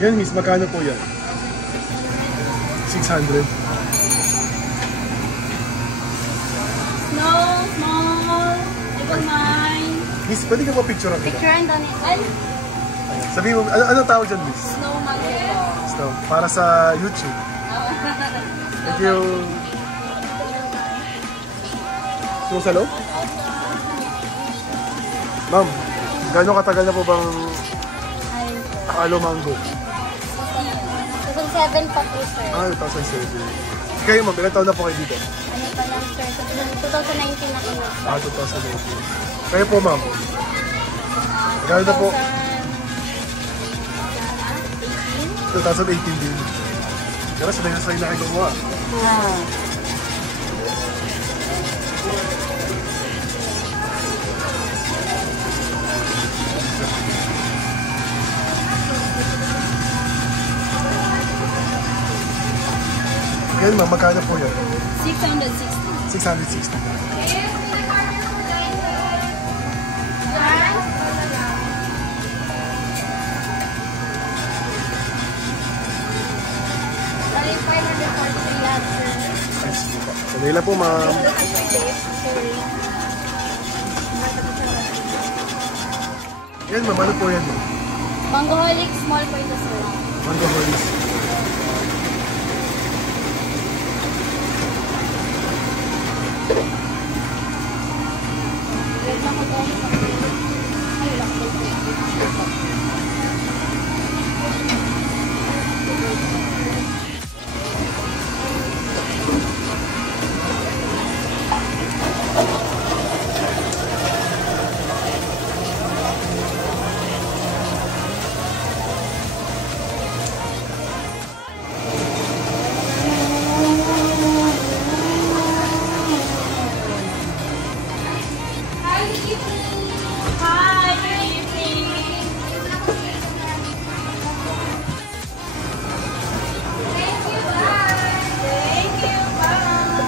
Yan, miss, magkano po yan? 600. Small. Never mind. Miss, pwede ka po picture ako? Picturean daw ni... Ay! Sabi mo, ano tawag dyan, miss? Snowman po. Snow. Para sa YouTube. Thank you. Sumusalo? Ma'am, gano'ng katagal na po bang Alo Mango? 2007 pa po, sir. 2007. Kayo ma'am, ilang taon na po kayo dito? Ano pa lang, sir? 2019 na po. 2019. Kayo po ma'am? Gano'n na po? 2018 din. Pero sanay na kayo gumawa. Yan ma'am, magkano po yan? 660. 660. Bali, 543 lahat, sir. Sanay lang po ma'am. Yan ma'am, ano po yan ma'am? Mangoholic, small po ito, sir. Mango Holis. Wait lang ko to. Ay, lang po. Hi, good evening. Thank you, bye. Thank you, bye.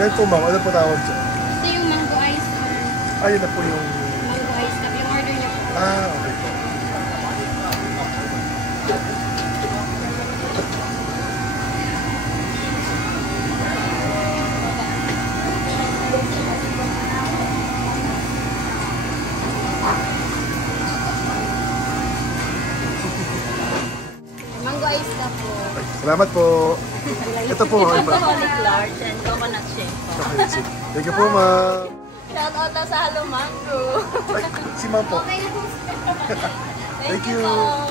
Yan po ma'am, ano po tawag dyan? Ito yung mango ice, sir. Ayun na po yung... Mango ice cup. Yung order niyo po. Okay po. Mango ice cup po. Salamat po. Ito po ma'am. Alcoholic large and coconut shake po. Okay, sige. Thank you po ma'am. Shout out na sa Hello Mango. Ay, si ma'am po. Okay na po. Thank you. Po.